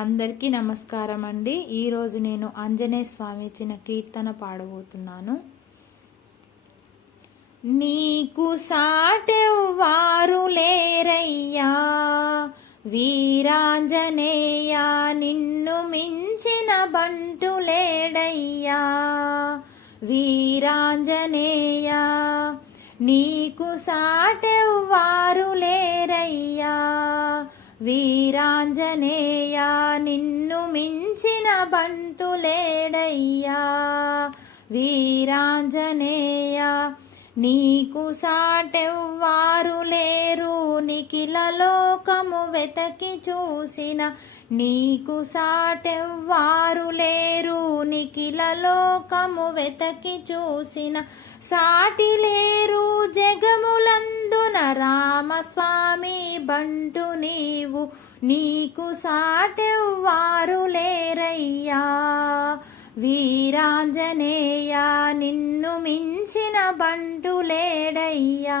అందరికీ నమస్కారం అండి ఈరోజు నేను ఆంజనేయ స్వామి ఇచ్చిన కీర్తన పాడబోతున్నాను. నీకు సాటెవ్వారు లేరయ్యా వీరాంజనేయ నిన్ను మించిన బంటు లేడయ్యా వీరాంజనేయ నీకు సాటెవ్వారు లేరయ్యా వీరాంజనేయ నిన్ను మించిన బంటులేడయ్యా వీరాంజనేయ నీకు సాటెవ్వారు లేరు నిఖిల లోకము వెతకి చూసిన. నీకు సాటెవ్వారు లేరు నిఖిల లోకము వెతకి చూసిన. సాటి లేరు జగములందున రామస్వామి బంటు నీవు. నీకు సాటెవ్వారు లేరయ్యా వీరాంజనేయ నిన్ను మించిన బంటు లేడయ్యా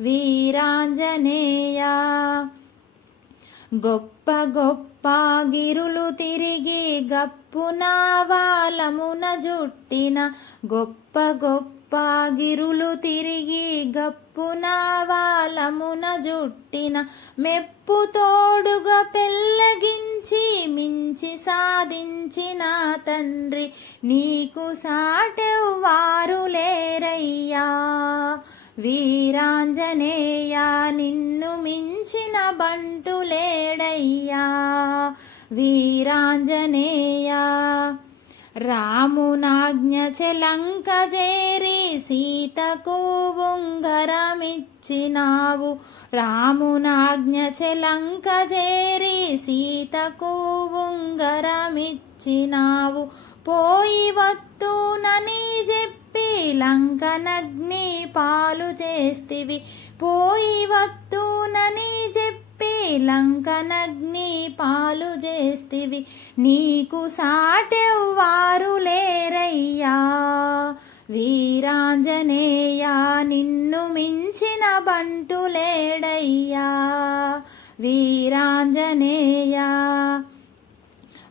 వీరాంజనేయ. గొప్ప గొప్ప గిరులు తిరిగి గప్పున వాలమున జుట్టిన గొప్ప గొప్ప గిరులు తిరిగి గప్పున వాలమున జుట్టిన మెప్పు తోడుగా పెళ్ళగించి మించి సాధించిన తండ్రి నీకు సాటెవ్వారు లేరయ్యా. వీరాంజనేయ నిన్ను మించిన బంటు లేడయ్యా. వీరాంజనేయ రామునాజ్ఞ చెలంక చేరి సీతకు ఉంగరమిచ్చినావు. రామునాజ్ఞ చెలంక చేరి సీతకు ఉంగరమిచ్చినావు. పోయి వత్తునని లంకనగ్ని పాలు చేస్తివి. పోయి వత్తునని చెప్పి లంకనగ్ని పాలు చేస్తివి. నీకు సాటెవ్వారు లేరయ్యా. వీరాంజనేయ నిన్ను మించిన బంటు లేడయ్యా. వీరాంజనేయ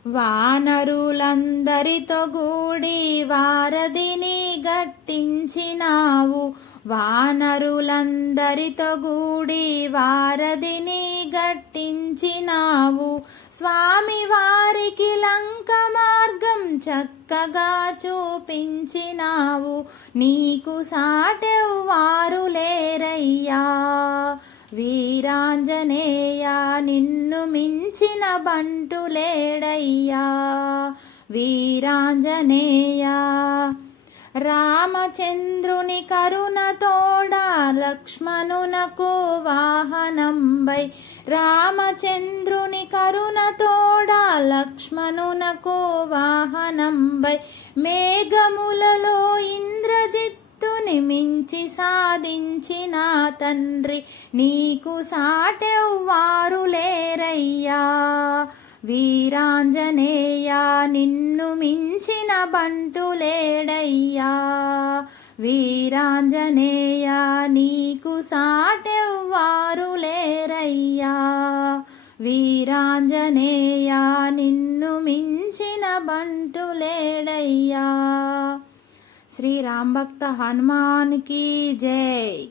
వానరులందరితో గూడి వారధిని గట్టించినావు. వానరులందరితో గూడి వారధిని గట్టించినావు. స్వామి వారికి లంక మార్గం చక్కగా చూపించినావు. నీకు సాటెవ్వారు లేరయ్యా. వీరాంజనేయ నిన్ను మించిన బంటు లేడయ్యా. వీరాంజనేయ రామచంద్రుని కరుణ తోడ లక్ష్మణునకు వాహనంబై. రామచంద్రుని కరుణ తోడ లక్ష్మణునకు వాహనంబై. మేఘములలో ఇంద్రజిత్ భక్తుని మించి సాధించిన తండ్రి నీకు సాటెవ్వారు లేరయ్యా. వీరాంజనేయ నిన్ను మించిన బంటు లేడయ్యా. వీరాంజనేయ నీకు సాటెవ్వారు లేరయ్యా. వీరాంజనేయ నిన్ను మించిన బంటు లేడయ్యా. శ్రీరామ్ భక్త హనుమాన్కి జై.